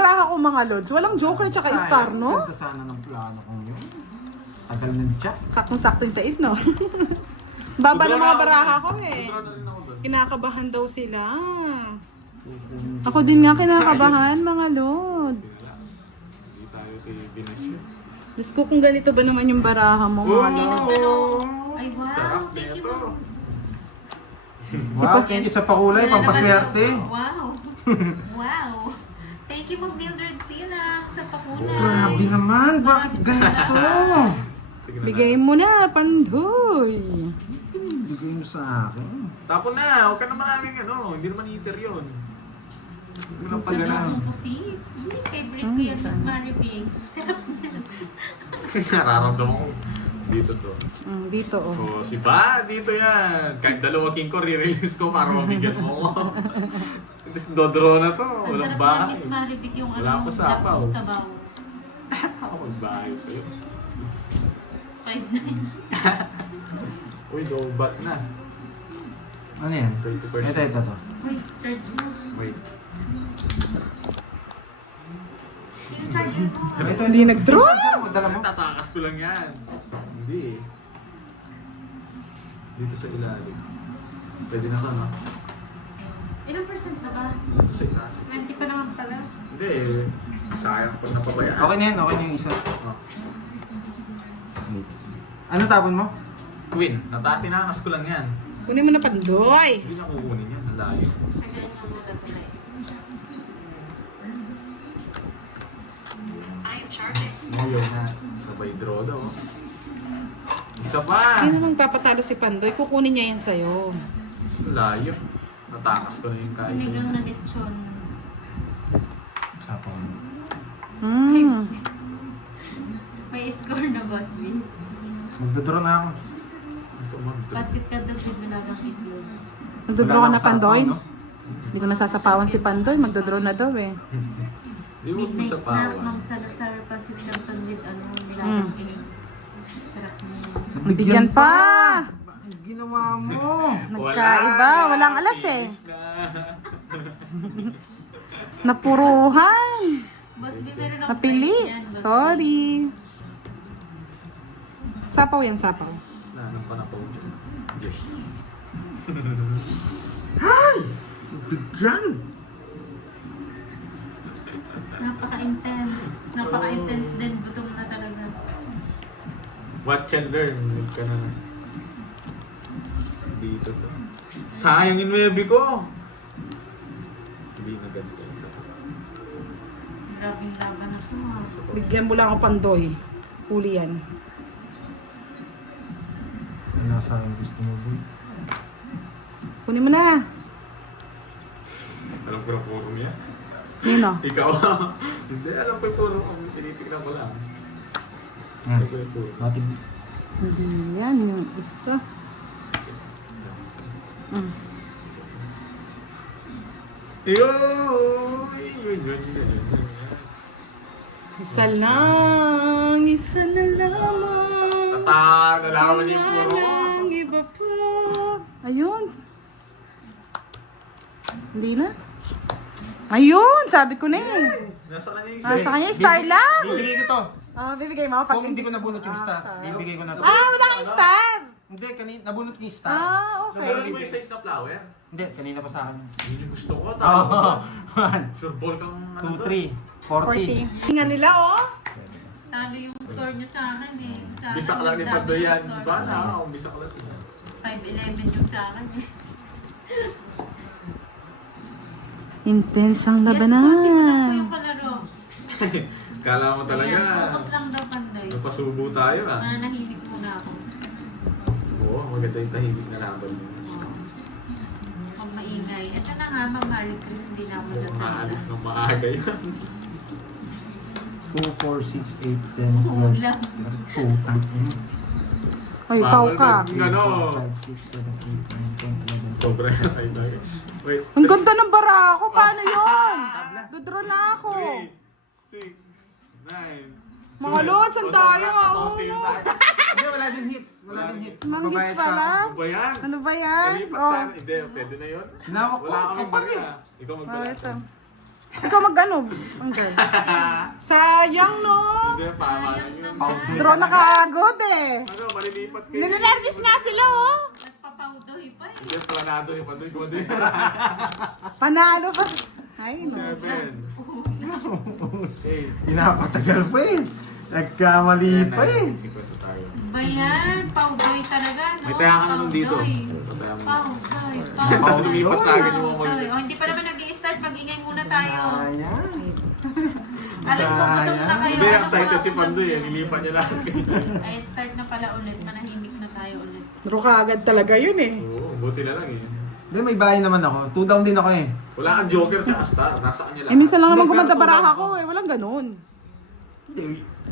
baraha ko mga lods. Walang joker tsaka star, no? Ganda sana ng plano kong yun. Tagal ng chat. Saktong-sakto sa is, no? Baba ng mga baraha ko eh. Kinakabahan daw sila. Ako din nga kinakabahan, mga lods. Hindi tayo tiginisyo. Diyos ko, kung ganito ba naman yung baraha mo, mga lods. Ay, wow. Sarap Thank you. nito. Wow, thank you sa pakulay, pampaswerte. Wow. Wow. Thank you, Ma'am Mildred Silang, sa pakulay. Grabe naman, bakit ganito? Sige na. Bigay mo na, Pandoy. Bigay mo sa akin. Tapon na, huwag ka naman namin hindi naman eater yun. Hindi mo lang pala na. Ano po si? Favorite ko yan, Miss Maribig. Sarap na. Nararamdaman ko. Dito to. Dito, oh. So, si Ba, dito yan. Kahit dalawa king ko, re-release ko para mabigyan mo ko. Tapos dodraw na to. Ang Walang sarap yan, bahay. Miss Maribig, yung Wala ko sapaw. yung sabaw. Ako magbahay kayo. 5-9. Uy, no bat na. Ano yan? 30%. Ito. Wait, charge mo. Wait. Yung charger mo. Ito, Hindi nag-draw. Dala mo. Tatakas ko lang yan. Hindi eh. Dito sa ilalim. Pwede na ka, no? Ilang percent na ba? Dito sa ilalim. 20 pa naman pala. Hindi eh. Sayang pag napabayaan. Okay na yan, okay na yung isa. Oh. Wait. Ano tapon mo? Queen, natatinakas ko lang yan. Kunin mo na, Pandoy. Hindi na kukunin yan. Ang layo. Sa ganyan mo malapit. Ngayon na. Sabay draw daw. Isa pa! Hindi naman papatalo si Pandoy. Kukunin niya yan sa'yo. Ang layo. Natakas ko na yung kaya. Sinigang na lechon. Sapaw mo. May score na, Boss B. Magdodraw na ako. Ito mag-draw. Patsit ka daw din dalagang itlog. Magdodraw ka Wala na, akong Pandoy? sapaw, no? Hindi ko nasasapawan si Pandoy. Magdodraw na daw eh. Di mo Midnight sa snack, pawan. Ma'am Salazar, patsit canton with nilagang egg. Sarap mo. Bigyan pa! Bakit ginawa mo? Nagkaiba. Walang alas eh. Napuruhan. Boss B, meron akong Napili. price yan, Boss B. Sorry. Sapaw yan, sapaw. Nanang pa na po dyan. Yes. Bigyan! Napaka-intense. Napaka-intense din. Gutom na talaga. Watch and learn. Huwag ka na. Dito to. Sayang yung webby ko! Hindi na ganito. Isa pa. Grabing laban na po. Isa pa. Bigyan mo lang ako, Pandoy. Huli yan. Ano sa akin gusto mo, boy? Kunin mo na. Alam ko na puro niya. Nino. Ikaw. Hindi, alam ko yung puro. Tinitignan ko lang. Yan. Alam ko yung puro. Natin. Hindi yan. Yung isa. Isa lang. Isa na lamang. Nalaman niyo yung puro. Walang iba pa. Ayun. Hindi na. Ayun, sabi ko na eh. Nasa kanya yung Sa kanya, star lang. Bibigay ko to. Ah, bibigay mo pag Kung hindi ko nabunot yung star, sa- bibigay ko na to. wala kang star. Hindi, kanina, nabunot ko yung star. Okay. Meron mo yung size na flower? Hindi, kanina pa sa akin. Yun yung gusto ko. Oo. Tama. 1, Sure ball kang 2, 3, 40. 40. Tingnan nila, oh. Talo yung score nyo sa akin eh. Sa akin, Bisa ka lang ni dami Pandoy yung yan. score. Ba na ako? Bisa ka lang. 5-11 yung sa akin eh. Intense ang Yes, labanan. kasi lang po yung kalaro. Kala mo talaga. Ayan, focus lang daw, Pandoy. Napasubo tayo ah. Nanahimik muna ako. Oo, maganda yung tahimik na laban. Huwag maingay. Ito na nga, Ma'am Marie Chris, hindi na ako Maalis nagsasalita. ng maaga yan. 2, 4, 6, 8, 10, 12, Kulang. 2, tang ina. Ay, pau ka. Ano? 5, 6, 7, 8, 9, 10, 11. Sobra yan kayo tayo. Wait. Ang ganda ng bara ako. Paano yun? Dodraw na ako. 3, 6, 9. Mga lods, ang tayo. Oh. Hindi, wala din hits. Wala din hits. Mang hits Magbabayad pa pala. Ano ba yan? Ano ba yan? Lipat Oh. sana. Hindi, pwede na yun. Hinawak ko. Wala kaming Kapag barya. Ikaw Oh, magdala. ito. Ikaw mag-ano? Tanggal. Sayang, no? Hindi, tama na yun. Draw na kaagod eh. Ano, malilipat kayo. Ninenervous nga sila, oh. Nagpapaudoy pa eh. Hindi, planado yung pandoy ko. Panalo pa. Ay, no. 7. 8. Pinapatagal pa eh. Nagkamali pa eh. tayo. Bayan, paudoy talaga, no? May taya ka na nun dito. Paudoy. Tapos lumipat ka agad yung mga Paudoy. O, hindi pa naman nag-i-start. Mag-ingay muna tayo. Ayan. Alam ko, gutom na kayo. Hindi, Ano excited ba? si Pandoy eh. Nilipat niya lahat. Ayun, start na pala ulit. Manahimik na tayo ulit. Draw kaagad talaga yun eh. Oo, buti na lang eh. Hindi, may bahay naman ako. 2 down din ako eh. Wala kang joker tsaka star. Nasa kanya lang. Eh, minsan lang naman Hindi, gumanda pero baraha ko eh. Walang ganun.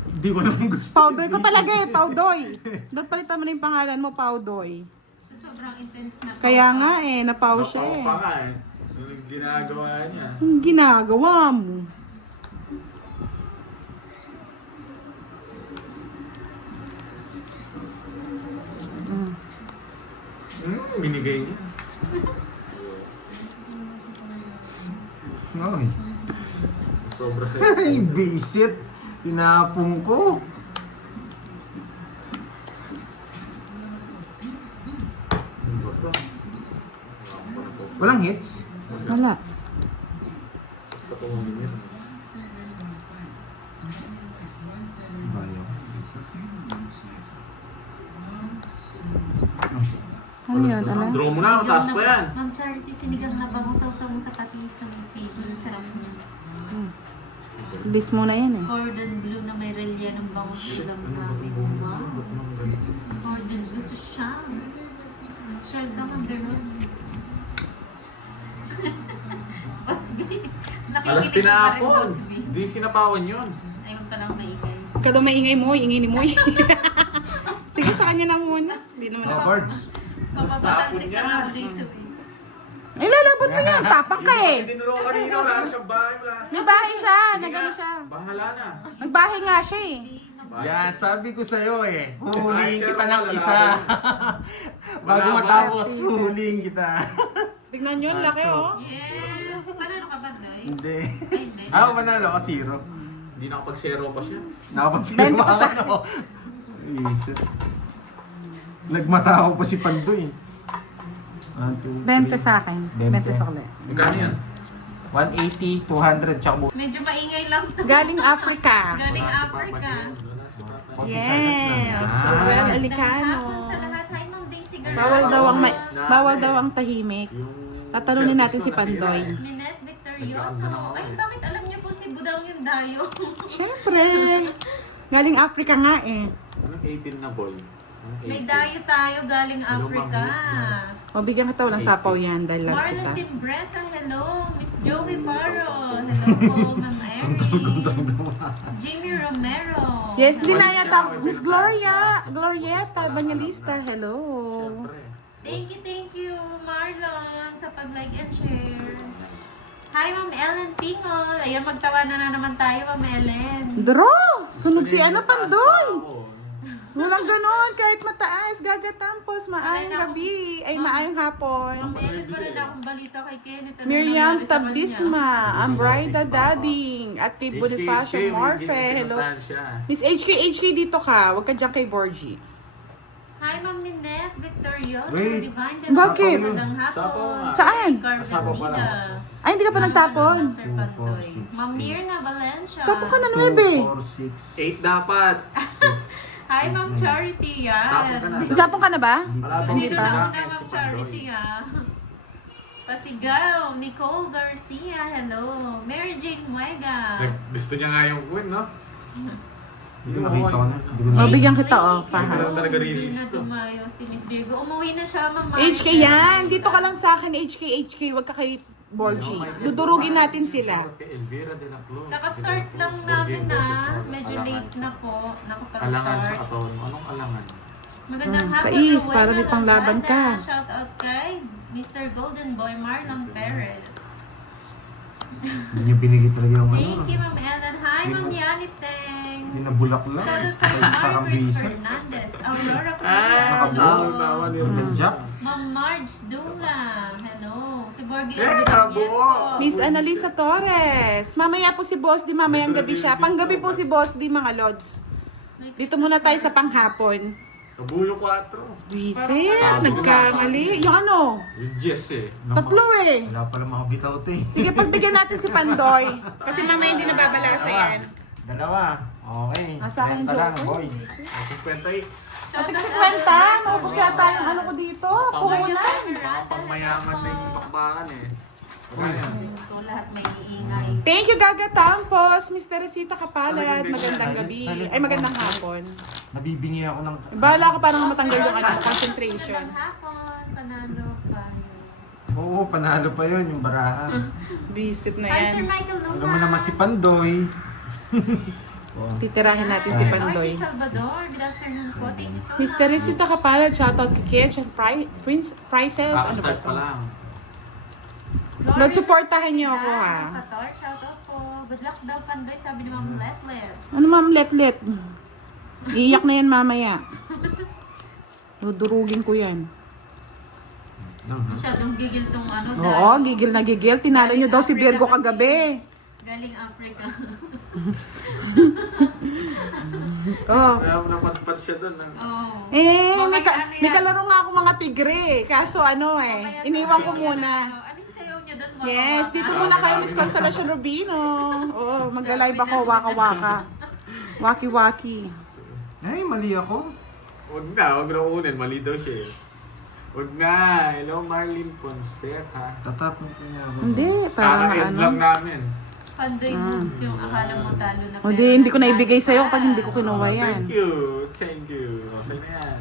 Hindi ko naman gusto. Powdoy ko talaga eh, Powdoy. Dapat palitan mo na yung pangalan mo, Powdoy. So, sobrang intense na. Kaya nga eh, napaw siya eh. Pa nga eh. Yung ginagawa niya. Ang ginagawa mo. Binigay niya. Ay, Sobra sa ay, bisit. Pinapong ko. Ano ba to? Walang hits. Wala. Patungan niya. Bayo. Ano yun, alam? Draw mo na, taas pa yan. Ma'am Charity, sinigang na bango sausaw mo sa patis ng seafood. Sarap niya. Bilis mo na yan eh. Cordon bleu na may relya ng bango silang namin. Wow. Cordon bleu sa siya. Shell ka man, gano'n. Boss B. Alas Nakikinig ka pa rin, tinapon. Boss B. Di sinapawan yun. Ayaw ka lang maingay. Ikaw daw maingay mo, ingay ni Moy. Sige, sa kanya na muna. Hindi naman Oh, ako. cards. Papapatansin ka nga mo dito eh. Ay, lalaban mo yan. Tapak ka eh. Hindi nulong kanina, wala na siyang bahay. Wala. May bahay siya. Nagano siya. Bahala na. Nagbahay nga siya eh. Yan, sabi ko sa'yo eh. Huhulihin Ay, kita sir, ng wala isa. Bago Wala, matapos, huhulihin kita. Tignan nyo, ang laki oh. Yes! Panalo ka ba, Day? Hindi. Ay, hindi. Ako manalo ako, 0. Hindi nakapag-zero pa siya. Nakapag-0 20 pa sa ako. Isip. Nagmataho pa si Pandoy. 1, 2, 20 sa akin. 20 sa ulit. Magkano yan? 180, 200, tsaka Medyo maingay lang to. Galing Africa. Galing Wala si Africa. Papa niya. Wala si Papa. Yes. Ah. Well, Magandang Alicano. hapon sa lahat. Hi, Ma'am Daisy Garcia. Bawal daw ang tahimik. Yung Tatanungin natin si service ko nasira Pandoy. eh. Minette Victorioso. Ay, bakit alam niyo po si Budang yung dayo? Siyempre. Galing Africa nga eh. Anong 18 na boy? Anong May 18? dayo tayo galing Africa. O, bigyan kita walang sapaw yan dahil love Marlon kita. Timbresa, hello. Miss Joey Paro, hello po, Ma'am Eri. Jimmy Romero. Yes, di hello. na yata. Miss Gloria. Glorieta Evangelista. Hello. Siyempre. Thank you, Marlon, sa pag-like and share. Hi, Ma'am Ellen Tingol. Ayan, magtawanan na naman tayo, Ma'am Ellen. Draw! Sunog si ano, Pandoy. Oo. Walang ganon. Kahit mataas, gagatampos. Maayong gabi. Ay, maayong hapon. Ma'am Ellen, pa rin akong balita kay Kenneth. Ano Miriam nangyari sa kanya? Tabdisma, Ambrida Dading, at kay Bonifacio HK, Morfe. Hello. Miss HK dito ka. Huwag ka dyan kay Borgie. Hi, Ma'am Minette Victorioso. Wait. Divine Bakit? Magandang Sapaw hapon. nga. Saan? Sapaw pa lang. Ay, hindi ka pa nagtapon. Sir Pandoy. Ma'am Mirna Valencia. Tapon ka na 2, 9. 4, 6, 8 dapat. Hi, Ma'am Charity. Tapon ka na. Yan. Nagtapon ka na ba? Malapit Sino Hindi na pa. una, Ma'am Charity, Pasigaw, Nicole Garcia, hello. Mary Jane Muega. Gusto niya nga yung win, no? Hindi ko nakita ko na. Hindi ko Oh, na. bigyan kita, James oh, Lake, paha. hello. Talaga Hindi release na to. dumayo si Miss Virgo. Umuwi na siya, Ma'am HK yan. Dito ka lang sa akin, HK. Huwag ka kay Borgie. Dudurugin natin sila. Elvira de la Cruz. Kaka-start lang namin na. Medyo late na po. Alangan sa Nakapag-start. katawan mo. Anong alangan? Magandang Sa hapon. is, Rowena para may panglaban ka. Lazada. Shout out kay Mr. Golden Boy Marlon Perez. Hindi niya binigay talaga yung ano. Thank you, Ma'am Ellen. Hi, Hindi Ma'am mo- Yaniteng. Hindi nabulak lang. Shout out sa Parang Iris bisa. Fernandez. Aurora Ah, Flores. nakatawa Hello. naman Ang yun. Jack. Ma'am Marge Dula. Hello. Si Borgie nabuo. Miss Annalisa Torres. Mamaya po si Boss D, mamayang gabi siya. Panggabi po si Boss D, mga lods. Dito muna tayo sa panghapon. Kabuyo 4. Wisit, nagkamali. Yung ano? Yung Jess eh. Tatlo eh. Wala pala mga bitaw to eh. Sige, pagbigyan natin si Pandoy. Kasi mamaya hindi nababalasa yan. Dalawa. Okay. Asa akin yung Benta lang, joker? boy. 58. Ate kasi kwenta, maubos yata yung ano ko dito. Puhunan. Pangmayaman na yung bakbakan eh. Diyos ko, lahat may iingay. Thank you, Gaga Tampos. Miss Teresita Kapalad. Magandang gabi. Ay, magandang hapon. Nabibingi ako ng... Bahala ka parang matanggal yung ano, concentration. Magandang hapon, panalo kayo. Oo, panalo pa yun, yung baraha. Visit na Hi, Sir yan. Michael Luma. Alam mo naman si Pandoy. Titirahin natin si Pandoy. Archie Salvador, good afternoon po. Thank you so much. Miss Teresita Kapalad, shoutout kay Kitch and Prince Prices. Ano ba Kakastart ito? pa lang. Lord, supportahan niyo ako ha. Kator, shoutout po. Good luck daw, Pandoy, sabi ni Ma'am Letlet. Ano ma'am, let. Iiyak na yan mamaya. Dudurugin ko yan. Masyadong gigil tong ano. Oo, gigil na gigil. Tinalo niyo daw si Virgo kagabi. Galing Africa. Oh. Kaya napadpad siya doon. Oh. Eh, may, Mamaya ano yan? may kalaro nga ako mga tigre. Kaso ano Mamaya iniwan ko sasayaw muna. niya ng ano. Anong sayaw niyo doon? Mga Yes, bata? dito muna kayo, Miss Consolacion Rubino. Oo, magla-live ako, waka-waka. Waki-waki. Ay, mali ako. Huwag na kunin. Mali daw siya eh. Huwag na. Hello, Marlene Fonseca. Tatapon ko niya ako. Hindi, parang Kaka-end ano. lang namin. Pandoy moves yung akala mo talo na. O di, hindi ko na ibigay sa'yo kapag hindi ko kinuha yan. Thank you. Thank you. Okay na yan.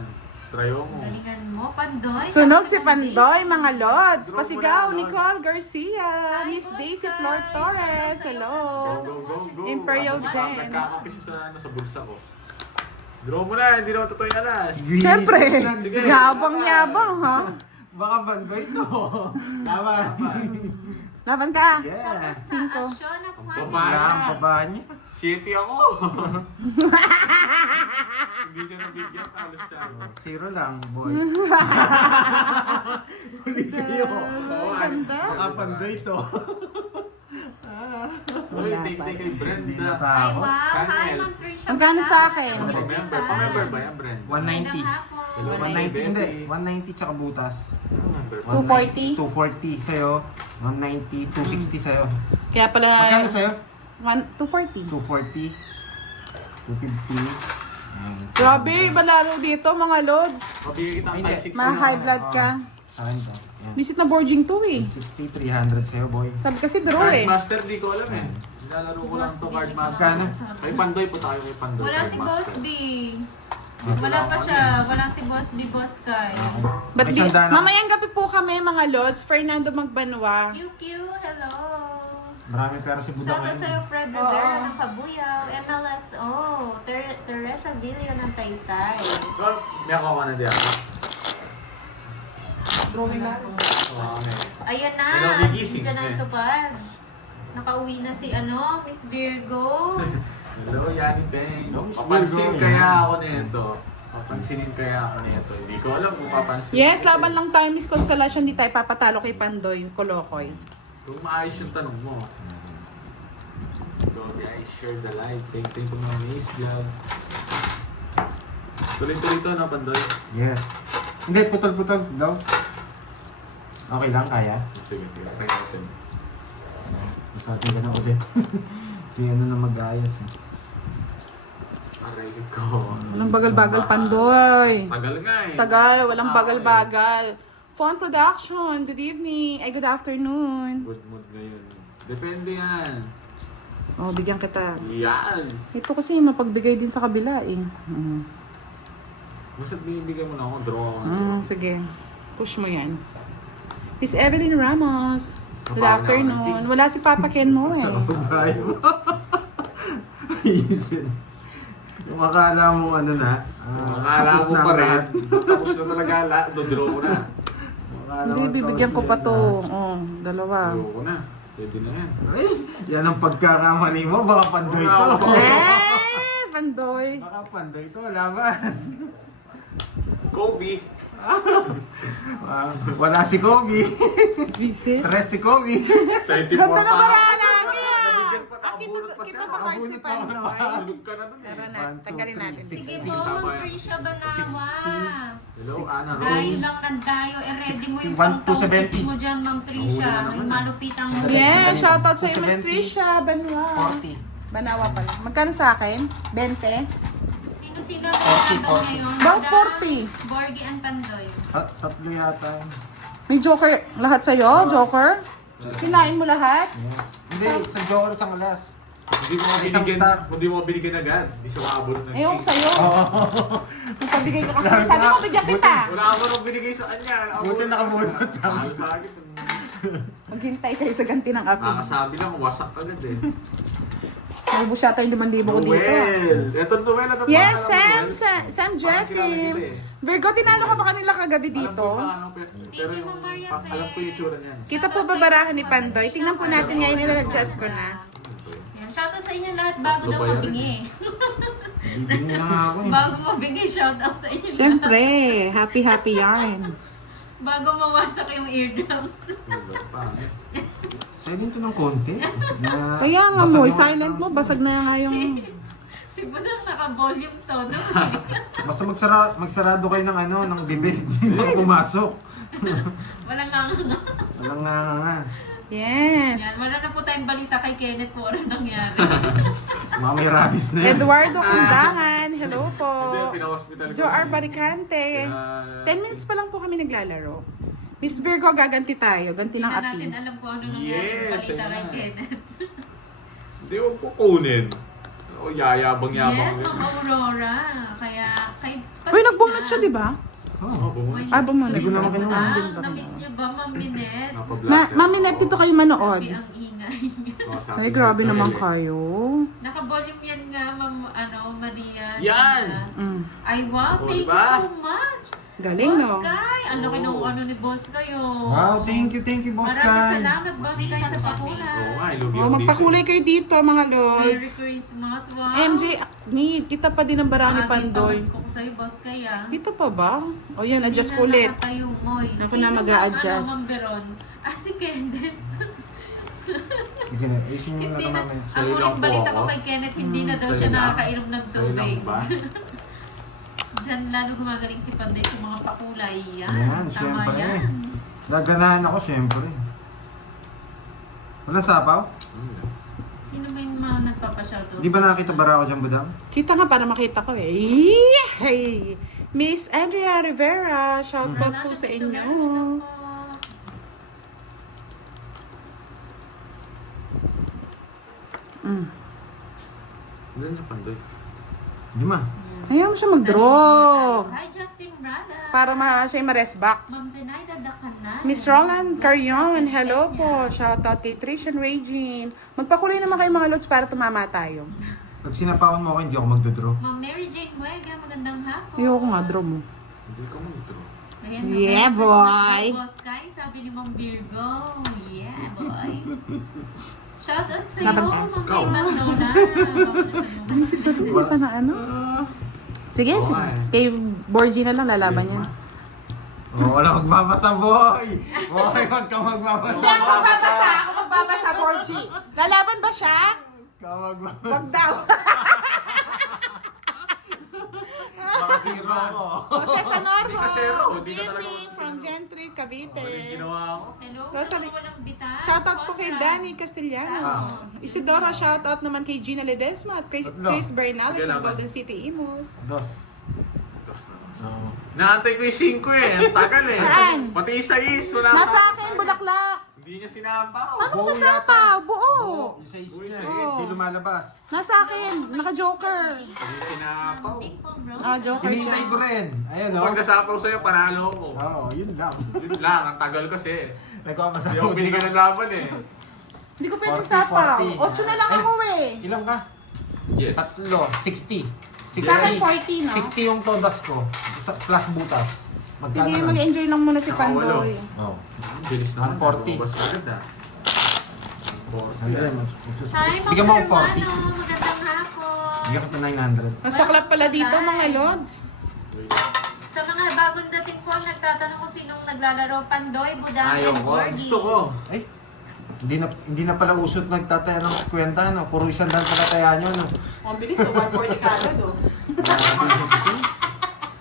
Tryo mo. Galingan mo, Pandoy. Sunog si Pandoy, mga lods. Pasigaw, Nicole Garcia. Miss Daisy Flor Torres. Hello. Go. Imperial Ako, Gen. nagkakapi siya sa bulsa ko. Draw mo na. Hindi naman totoo yung alas. Siyempre, Sige. yabang-yabang ha. Baka Pandoy to. Tama. Laban ka. Yeah. Sa Cinco. Ashona Ang Juan. babae. Wala ang baba niya. Shitty ako. Hindi siya nabigyan. Alas siya. 0 lang, boy. Huli kayo. Ganda. Baka Pandoy to. Uy, take kay Hindi Brenda. na Ay, tao. wow. Hi, Kyle. Ma'am Trisha. Magkano sa akin? Pamember. Pamember ba yan, Brenda? 190. Magandang hapon. Hello, 190, hindi. 190 tsaka butas. Pamember. 240? 240 sa'yo. 190, 260 sa'yo. Kaya pala, Magkano sa'yo? 240. 240. 250. Grabe, iba laro dito mga lods. Okay, kita ang Hindi. 560. Ma-high blood ka. Sa akin to. Yan. Visit na boarding to eh. 60, 300 sa'yo, boy. Sabi kasi draw eh. Cardmaster, di ko alam eh. Nilalaro ko lang to Cardmaster. Magkano? Kay Pandoy po tayo kay Pandoy. Wala si Boss Cardmaster. B. Wala pa siya. Walang si Boss B, Boss Kai. But May di, sandaan. mamayang gabi po kami mga lods. Fernando Magbanwa. QQ, hello. Marami pera si Buda Shoutout ngayon. sa'yo, Fred Oo. Rivera ng Kabuyaw. MLSO. Teresa Vilio ng Taytay. Well, may ako ka na di ako. Drawing na. Ayan na. Hello, may gising. Diyan na tupad. Nakauwi na si Miss Virgo. Hello, Yani Teng. Hello, Miss Papansin Virgo. kaya ako nito. Papansinin kaya ako nito. Hindi ko alam kung papansin. Yes, laban lang tayo, Miss Constellation. Di tayo papatalo kay Pandoy, Kolokoy. Kung maayos yung tanong mo. Go guys, share the live. Thank you mga Maze Vlog. Tuloy-tuloy to, no, Pandoy? Yes. Hindi, putol-putol daw. Okay lang, kaya. Sige, try natin. Gusto natin ka na ulit. Si ano na mag-ayos eh. Aray ko. Walang bagal-bagal, Pandoy. Tagal nga eh. Tagal, walang bagal-bagal. Phone Production, good evening. Ay, good afternoon. Good mood ngayon. Depende yan. Oh, bigyan kita. Yan. Ito kasi mapagbigay din sa kabila eh. Basta binibigay mo na ako, draw ako. Sige, push mo yan. Miss Evelyn Ramos, good Kapaw na afternoon. Wala si Papa Ken mo eh. Tayo. Ayusin. Yung akala mo ano na. Akala tapos mo na pa rin. lahat. Tapos na talaga, do-draw mo na. Akala Hindi, mo bibigyan ko tapos pa na to. lahat. Oh, dalawa. Draw ko na. Pwede na yan. Ay, yan ang pagkakamali mo. Baka Pandoy to. Wala ako. Eh, Pandoy. Baka Pandoy to. Laban. Kobe. Wala si Kobe. Visit. Tres si Kobe. 24 Ganda na pa. baraha lagi ah. Nabigyan pa, nakabunot pa Kita siya. ba cards ni Pandoy? Tulog ka na dun eh. Tara na, tanggalin natin. Sige 60. po, Ma'am Trisha Banawa. Hello, Ana. Dayo lang ng dayo. I-ready mo yung 61 pang to 70. mo dyan, Ma'am Trisha. Yung malupitang mo. Yeah, shoutout sa iyo, Miss 70. Trisha. Banwa. 40. Banawa pala. Magkano sa akin? 20? Sino-sino ang nagtatanong ngayon? Bang Madam 40. Borgie and Pandoy. Tatlo yata. May joker lahat sa'yo? Joker? Kinain mo lahat? Hindi, sa Joker isang alas. Hindi mo Isang binigyan, star. hindi mo binigyan agad. Hindi siya makabunot ng Ayoko king. sa'yo. Kung pabigay ko kasi, sabi mo bigyan kita. Wala ka nang binigay sa kanya. Buti nakabunot sa akin. Sa akin. Maghintay kayo sa ganti ng akin. Nakakasabi lang, wasak agad eh. Ubus yata yung 5,000 ko dito. Noel! Ito Noel. Ano Yes, pa? Sam! Noel? Sam Parang kilala Jessim! kita eh. Virgo, tinalo ka ba kanila kagabi dito? Alam ko pa, ano, pero Thank you, Ma'am Maria Fe. alam ko yung itsura niyan. Kita po ba barahan ni Pandoy? Tingnan po natin ngayon nila-adjust ko na. Yan. Shoutout sa inyo lahat bago daw Babayaran mabingi. Bibigyan na nga ako eh. Bago mabingi, shoutout sa inyo Siyempre, happy yarn. Bago mawasak yung eardrums. Silent to ng konti. Na, Kaya nga basag mo, yung- silent mo, basag na nga yung... Si Budang naka-volume todo. Basta magsarado kayo ng ano, ng bibig. Bago pumasok. Walang nga. Walang nga. Yes. Yan, wala na po tayong balita kay Kenneth kung ano nangyari. Mga may rabies na yan. Eduardo Kundangan, hello po. Hindi, pina-hospital ko. Joar Baricante. 10 minutes pa lang po kami naglalaro. Miss Virgo, gaganti tayo. Ganti Hindi ng na natin api. alam kung ano nangyari Yes, balita ayun kay na. Kenneth. Hindi, huwag ko kunin. O, yayabang-yabang. Yes, Ma'am Aurora. Kaya kay Uy, nagbunot siya, di ba? Oh, bumunod. Ah, bumunod. Hindi ko naman kinuha. Na-miss niyo ba, Ma'am Minette? Mami, net dito kayo manood. Grabe ang ingay. Ay, grabe naman kayo. Naka-volume yan nga, Ma'am Maria. Yan! Mm. Ay, wow, Oh, thank diba? you so much. Galing, Boss no? Kai, ang laki ng Oh. ano ni Boss kayo. Wow, thank you, Boss Maraming Kai. salamat, Boss Kai, sa pakulay. Oo nga, ilugi Oh, ako magpakulay kayo dito, mga Merry lods. Christmas, wow. MJ, need, kita pa din ang barang ni Aging Pandoy. tamas ko sa'yo, Boss Kai, ah. Kita pa ba? O yan, adjust Hindi na ulit. nakatayo, Moy. Ako Sino na ba, mag-a-adjust. Ma'am Beron? Si Kenneth. Ayusin mo na Hindi ito na, mamaya. Sa'yo ako lang rin po balita ko ako. kay Kenneth, hindi na daw Sa'yo siya lang. nakakainom ng Sa'yo lang tubig. ba? Diyan lalo gumagaling si Panday sa mga pakulay. Yan, Yan, tama syempre. yan. Gaganahan ako, syempre. Walang sapaw? Sino ba yung mga nagpapashoutout? Di ba nakakita bara ako dyan, Budang? Kita nga para makita ko eh. Hey! Miss Andrea Rivera, shout out po sa inyo. Mm. Ilan niya Pandoy? 5. Ayaw mo siya mag-draw. Hi, Justin Brada. Para siya ma-rest back. Ma'am Zenaida Dacanan. Miss Roland Carion, hello po. Shout out kay Trish and Regine. Magpakulay naman kayo mga lods para tumama tayo. Pag sinapawan mo ako, hindi ako magdodraw. Ma'am Mary Jane Huega, magandang hapon. Ayoko nga draw mo. Hindi ka mo ito. Ayan, Yeah, Merry boy. Christmas, Boss Kai, sabi ni Ma'am Virgo. Yeah, boy. Shout out sa'yo, Laban Ma'am ka. Ikaw. Kay Madonna. Hindi pa na ano. Sige, Oo sige. nga eh. Kay Borgie na lang lalaban niya. Oh, wala magbabasa, boy! Boy, wag ka magbabasa. Hindi ako magbabasa. Ako magbabasa, Borgie. Lalaban ba siya? Ka magbabasa. Wag daw. Baka zero ako. Jose Sanorro. Hindi ka zero, Good hindi ka talaga evening zero. from Gentry, Cavite. Ano yung ginawa ko? Hello, Rosalie. sa mga walang bitan. Shoutout po kay Conrad. Danny Castellano. Isidora, shoutout naman kay Gina Ledesma at kay Tatlo. Chris Bernales Sige ng lang, Golden City Imos. Dos. Dos na lang. Oo. Naantay ko yung 5 eh. Ang tagal eh. Saan? Pati isa is. Wala Nasa pa. akin, bulaklak. Hindi niya sinampaw. Anong Buo sasapaw? Buo. Yung sa is Uy, niya, sige. hindi lumalabas. Nasa akin, naka-joker. Hindi sinampaw. Dimple Rose. Ah, joker Hinihintay siya. ko rin. Ayan, Pag oh. nasapaw sa'yo, panalo ko. Oo, yun lang. Yun lang, ang tagal kasi. Nagpapasa Hindi ako binigyan ng laban eh. Hindi ko pwede 40, sapaw. 40. 8 na lang ako eh. Ilang ka? Yes. Tatlo. 60. Sa akin, 40, no? 60 yung todas ko. Plus butas. Magkano Sige, lang? mag-enjoy lang muna si Nakawalo. Pandoy. Oo. Bilis naman. 140. Lumabas agad ah. 40. Ayan, Hi, Ma'am Bigyan mo ako Hermano. 40. Magandang hapon. Bigyan kita 900. Masaklap pala dito mga lods. Sa mga bagong dating po ang nagtatanong kung sinong naglalaro. Pandoy, Budang, Ayaw and ko. Borgie. Gusto ko. Ay, hindi na pala usot nagtataya ng kwenta, no? Puro 100 pala taya nyo, no? Ang bilis, 140 kagad, oh.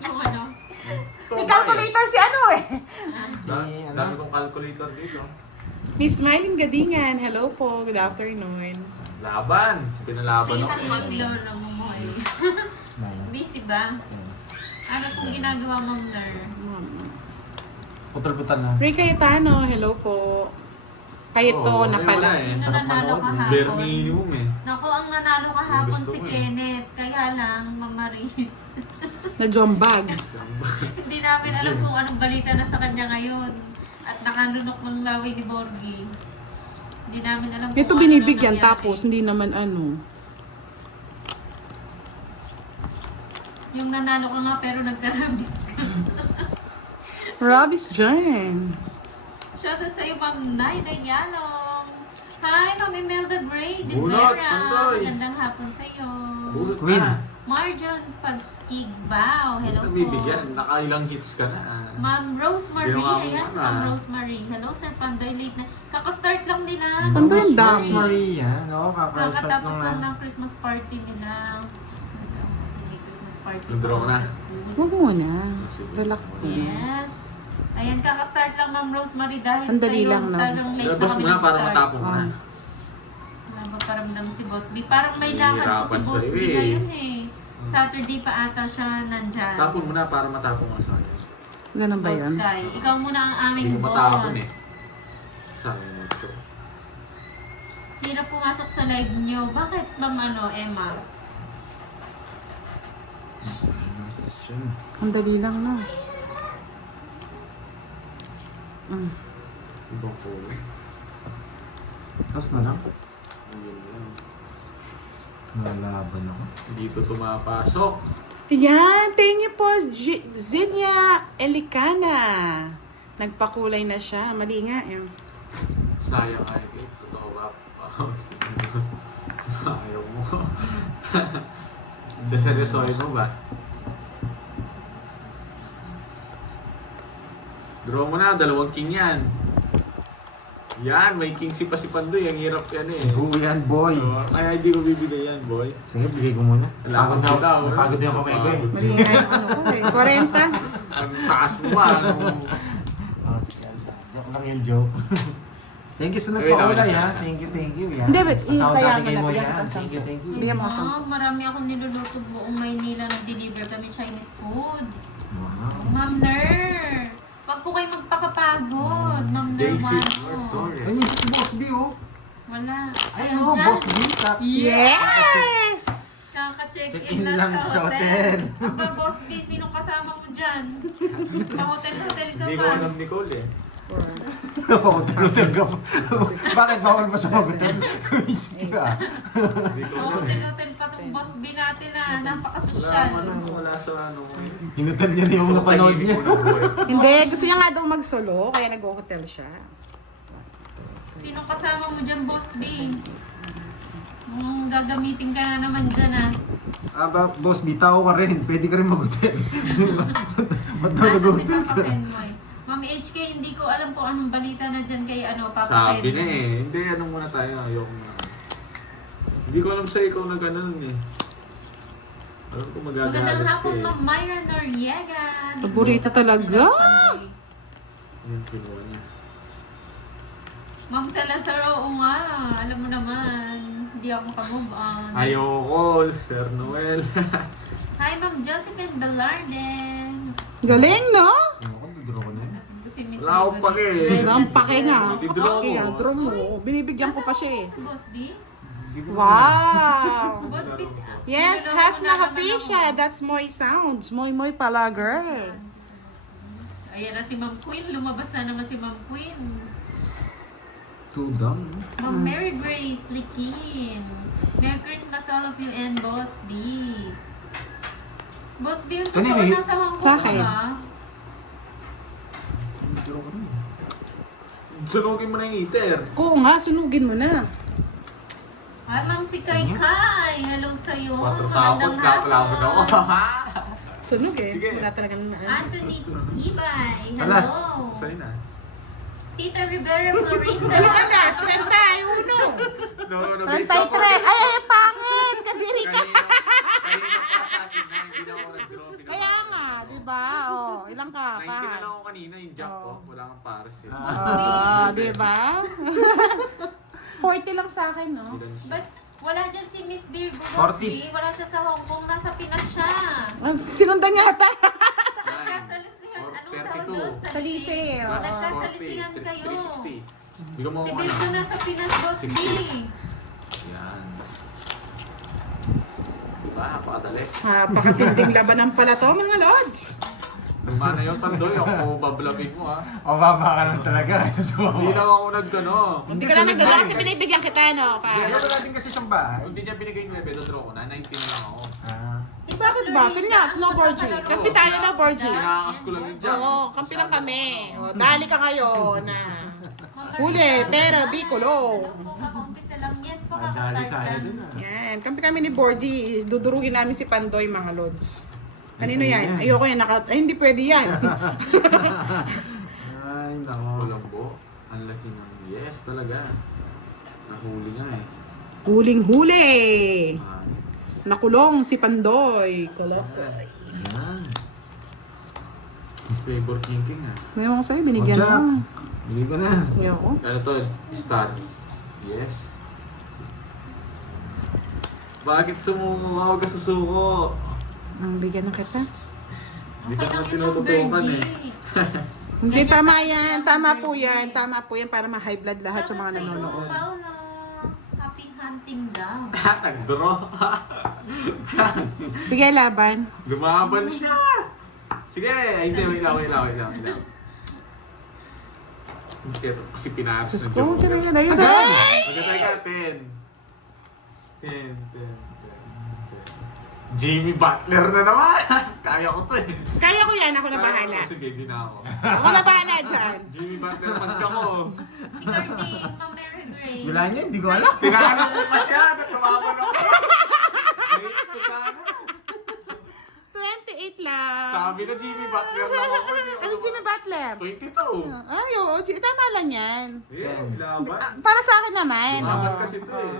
Yung ano? May calculator si ano eh. Si, ano? Dami kong calculator dito. Miss Smiling Gadingan, hello po, good afternoon. Laban. Pinalaban ako. Busy maglaro mo mo eh. Busy ba? Ano pong ginagawa mong Ner? Putol-putal na. Ray Cayetano, hello po. Kayo to Oo, na wala pala. eh. Sino sarap nanalo manood. kahapon? Bare minimum eh. Naku, ang nanalo kahapon Gusto si ko eh. Kenneth. Kaya lang, mamaris. Na jombag. Hindi namin alam kung anong balita na sa kanya ngayon. At nakalunok ng lawi ni Borgie. Hindi namin alam Ito kung binibigyan ano nangyari. tapos hindi naman ano. Yung nanalo ka nga pero nagkarabis ka. Robis dyan. Shoutout sa'yo, Ma'am Nay Yalong. Hi, Ma'am Imelda Gray. Bunot, Dimera. Pandoy. Magandang hapon sa'yo. Bulot Queen. na. Marjon Pagkigbaw. Hello Ito po. bibigyan. Nakailang hits ka na. Ma'am Rosemary. Ginawa mo Ayan na. si Ma'am Rosemary. Hello, Sir Pandoy. Late na. Kakastart lang nila. Pandoy ang dami. Maria, no? Kakastart Kakatapos lang lang na. ng Christmas party nila. Kasi may Christmas party Nag-draw pa na. sa school. Huwag muna. Relax po. Yes. Ayan, kakastart lang Ma'am Rosemary dahil Sandali sa'yo lang na. talagang late na Labas kami mo na para nag-start. matapong mo na. Wala ba paramdam si Boss B? Parang may lakad po si Hihirapan Boss B sa'yo eh. ngayon eh. Saturday pa ata siya nandyan. Tapon mo na para matapong mo sa akin. Ganun ba Boss yan? Sky. Ikaw muna ang aming Hindi ko matapon boss. eh. Sa akin mo ito. Hirap pumasok sa live nyo. Bakit Ma'am Emma? Ang dali lang na. Ibang kulay. Tapos na lang. Ayun lang. Nalaban ako. Dito tumapasok. Yan, thank you po, Zinia Elicana. Nagpakulay na siya. Mali nga yun. Sayang ay eh. Totoo ba? Ayaw mo. Saseryosohin mo ba? Draw mo na, 2 king yan. Yan, may king si Pandoy. Ang hirap yan eh. Go yan, boy. Kaya hindi ko bibigay yan, boy. Sige, bigay ko muna. Wala Pagod daw. na pagod yung kamay ko eh. Mali nga yung ano ko eh. 40. Ang taas mo ba? Ano? Oh, sige. Joke lang yung joke. Thank you sa Wait, nagpakulay wait, ha. wait. Thank you. Yan. Hindi, but Kasama itaya natin mo kay na, Mo bigyan yan. kita ng Thank you. Bigyan mo ako Oh, marami akong niluluto buong Maynila. Nag-deliver kami Chinese foods. Wow. Ma'am Ner, wag po kayo magpakapagod. Ma'am Ner, Daisy wano. Ay, yun si Boss B oh. Wala. Ay, Ayan no, dyan. Boss B. Yes! Kaka-check-in Check-in lang lang sa sa hotel. hotel. Aba, Boss B, sinong kasama mo dyan? Pa-hotel-hotel ka Hindi ko pa. alam, Nicole eh. Hotel ka pa. Bakit bawal pa sa hotel? Isip ka. Hindi ko alam eh. Pa-hotel-hotel pa tong Boss B natin ah. Wala Napakasosyal. man ang wala sa ano ko eh. Hinutan niya na yung So, napanood tahimik niya. ko na buhay. Hindi, gusto niya nga daw mag-solo, kaya nag-hotel siya. Sinong kasama mo dyan, Boss B? Gagamitin ka na naman dyan ah. Aba, Boss B, tao ka rin. Pwede ka rin mag-hotel. Ba't daw Nasa si nag-hotel Papa ka? Kenmoy. Ma'am HK, hindi ko alam kung anong balita na dyan kay Papa Sabi na Kenmoy. eh. Hindi, ano muna tayo. Ayoko na. Hindi ko alam sa ikaw na ganun eh. Alam ko Magandang magagalit ka hapon, eh. Ma'am Myra Noriega. Paborito talaga. Yung kinuha niya. Ma'am Salazar, oo nga. Alam mo naman, hindi ako makamove on. Ayoko, Sir Noel. Hi, Ma'am Josephine Velarde. Galing, no? Ako, duduro ko na yun. Si Miss Wala akong Mabel. pake eh. Red Ang and pake red. nga. Di-draw mo. Kaya, draw mo. Binibigyan ko pa siya eh. Si Boss B? Wow! Boss B, Yes, niloloko has na na naman Hapisha. ako. That's Moy Sounds. Moy pala, girl. Ayan na si Ma'am Queen. Lumabas na naman si Ma'am Queen. Too dumb. Ma'am Mary Grace Likin. Merry Christmas all of you and Boss B. Boss B, yung Kanina totoo hits? nasa Hong Sa Kong akin. ka? Duduro ko na yun. Sunugin mo na yung heater. Oo nga, sunugin mo na. Hi, Ma'am si Kai Kai. Hello sa'yo. Matatakot Magandang ka, kalabot ako. hapon. Sunog eh. Sige. Wala talagang Anthony Ibay, Alas. hello. Sa'yo na. Tita Rivera Florinda. Ano alas? 31. No, 33. Ay, pangit! Kadiri ka! Kanina pa sa akin na, hindi na ako nag-draw. Kaya nga, di ba? Oh, ilang ka? 90 na lang Pa? ako kanina, yung jack ko. Wala kang pares eh. Di ba? 40 lang sa akin, no? But wala dyan si Miss Beer 40. Bugosby. Wala siya sa Hong Kong. Nasa Pinas siya. Sinundan niya ata. Nagkasalisihan. Anong tawag 32. doon? Salisi. oo. Nagkasalisihan kayo. 360. Bigyan mo Si ako Beer ano. ko nasa Pinas, Boss B. 60. Yan. Diba? Napakadali. Napakatinding labanan pala to, mga lods. Luma na yun, Tandoy. Ako bablamig mo ha. O baba ka lang talaga. Hindi lang ako nagkano. Hindi ka lang nagdala kasi binibigyan kita, no? Bigyan Pa. ko natin kasi siyang bahay. Hindi niya binigay 9, dodraw ko na. 19 na lang ako. Bakit ba? Kanya, no, Borgie. Kampi tayo, no, Borgie. Kinakakas ko lang yung jack. Oo, kampi lang kami. O, dali ka kayo na huli, pero di kulong. Kaka-umpisa lang. Yes po, Dali kaka-start tayo lang. dun ah. Yan, kampi kami ni Borgie. Dudurugin namin si Pandoy, mga lods. Kanino yan? Ayoko yan. Ay, hindi pwede yan. Ay, nako. Walang bo. Ang laki ng yes talaga. Nahuli nga eh. Huling-huli. Ah, Nakulong si Pandoy. Kolokoy. Yan. Flavor king ah. Ngayon ko sa'yo, binigyan Jack. mo. Hindi ko na. Ayoko. Ano to? Stud. Yes. Bakit sumuko ka sa suko? Ang bigyan na kita. Hindi ka na Okay lang yun, tinututukan eh. Virgie. Hindi, tama yan. Tama po yan. Tama po yan para ma-high blood lahat sa mga Shoutout sa'yo, nanonood. Paula. Happy hunting daw. Nag-draw. Sige, laban. Lumaban siya. Sige, ay hindi, wait lang. Kaya kasi pinaras Diyos ng ko, joke. tira na yun. Agad! Ay! Magkatay ka, 10. Jimmy Butler na naman! Kaya ko to eh. Kaya ko yan. Ako na bahala. Kaya ko, sige, di na ako. Ako na bahala dyan. Jimmy Butler, pagka ko. Si Carding, Ma'am Mary Grace. Wala niya, hindi ko alam. Tinahanap ko pa siya, nagkamaman ako. Next ko sana. 28 lang. Sabi na Jimmy Butler lang ako. Ano Jimmy Butler? 22. Ay, oo. Tama lang yan. Eh, laban. Para sa akin naman. Laban oh. kasi to eh.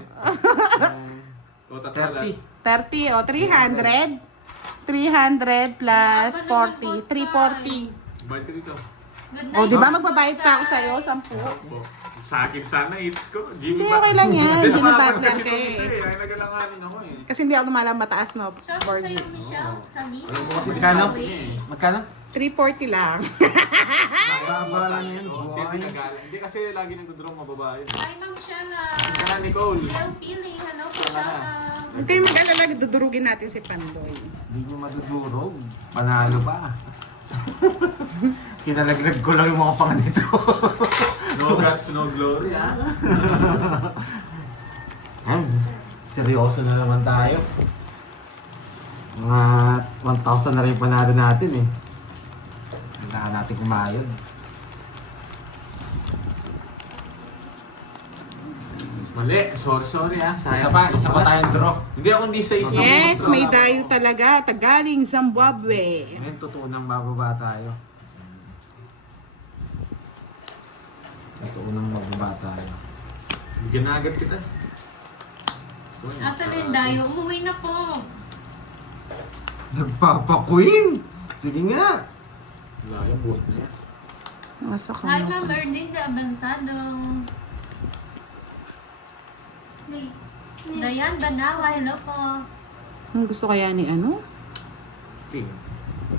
O, tatlo lang. 30. 30 o 300. 300 plus 40. 340. Balik ka dito. Good O, night. di ba magbabayad pa ako sa'yo? 10. Opo. Sa akin sana, it's ko. Jimmy Hindi, okay lang yan. Hindi, Jimmy lumaban Butler kasi ka ito eh. isa eh. Ay, nagalanganin ako eh. Kasi hindi ako lumalang mataas, no? Shoutout Borgie. sa'yo, Michelle Salino. Alam mo kasi Magkano? eh. Magkano? 340 lang. Baba lang yan. Hindi, Buhay. pinagalan. Hindi kasi lagi nag-draw mababae. Hi, Ma'am Shella. Kaya Nicole. Michelle Pili, hello po, shoutout. Huwag kayong mag-alala, dudurugin natin si Pandoy. Hindi nyo madudurog. Panalo pa. Kinalaglag ko lang yung mga panganito. No guts, no glory ah. Seryoso na naman tayo. Mga 1,000 na rin panalo natin eh. Kailangan natin kumayod. Mali, sorry ah. Isa pa tayong draw. Hindi ako hindi sa isip. Yes, may dayo talaga. Tagaling Zimbabwe. Ngayon totoo nang bababa tayo. Totoo nang bababa tayo. Bigyan na agad kita. Nasa Lindayo, umuwi na po. Nagpapa-queen! Sige nga! Wala yung buhat niya. Nasa Hi, kanya. Ma'am Erdinda Abansado. Dayan Banawa, hello po. Ang gusto kaya ni ano? Ting.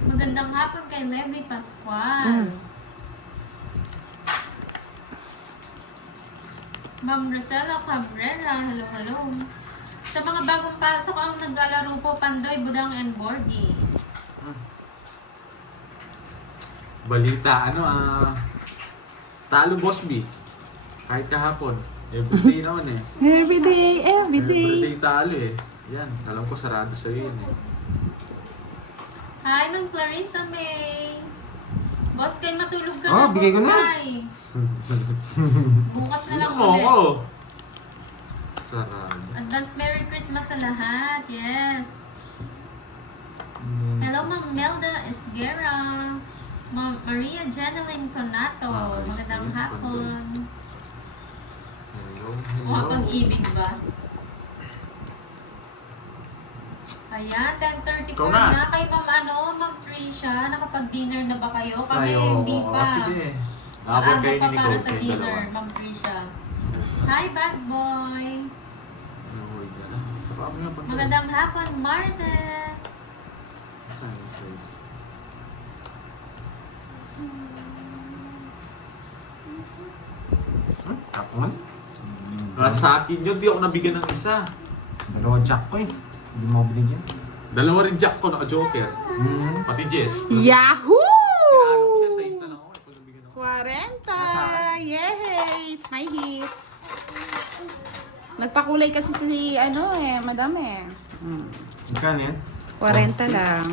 Magandang hapon kay Levi Pascual. Ma'am Rosella Cabrera, hello. Sa mga bagong pasok ang naglalaro po, Pandoy, Budang, and Borgie. Balita, talo Bosby. Kahit kahapon. Everyday naman eh. Every day, every day. Everyday talo eh. Yan, alam ko sarado sa'yo yun eh. Hi, Ma'am Clarissa May. Boss, kay matulog ka Oh, na, bigay ko Boss na. Kai. Bukas na lang Oo, ulit. oo. Sarado. Advance Merry Christmas sa lahat. Yes. Hello, Ma'am Melda Esguera. Ma'am Maria Jeneline Conato. Magandang hapon. Hello. Mga pag-ibig ba? Ayan, 10:34 Ikaw na. na. Kay Ma'am Tricia, nakapag-dinner na ba kayo? Kami Sa'yo. hindi pa. Sige. Nakapag Maaga kayo pa ni para Nicole. sa Kayong dinner, dalawa. Ma'am Tricia. Hi, bad boy. Sarap nga pag- Magandang hapon, Martes. Size. Kapon? Sa akin yun, di ako nabigyan ng isa. Dalawa jack ko eh. Hindi mo binigyan. Dalawa rin jack ko, naka-joker. Pati Jess. Yahoo! Kinaalok siya, size na lang ako. Pag nabigyan ako. 40! Yay! It's my hits. Nagpakulay kasi si madam eh. Magkano yan? 40 lang.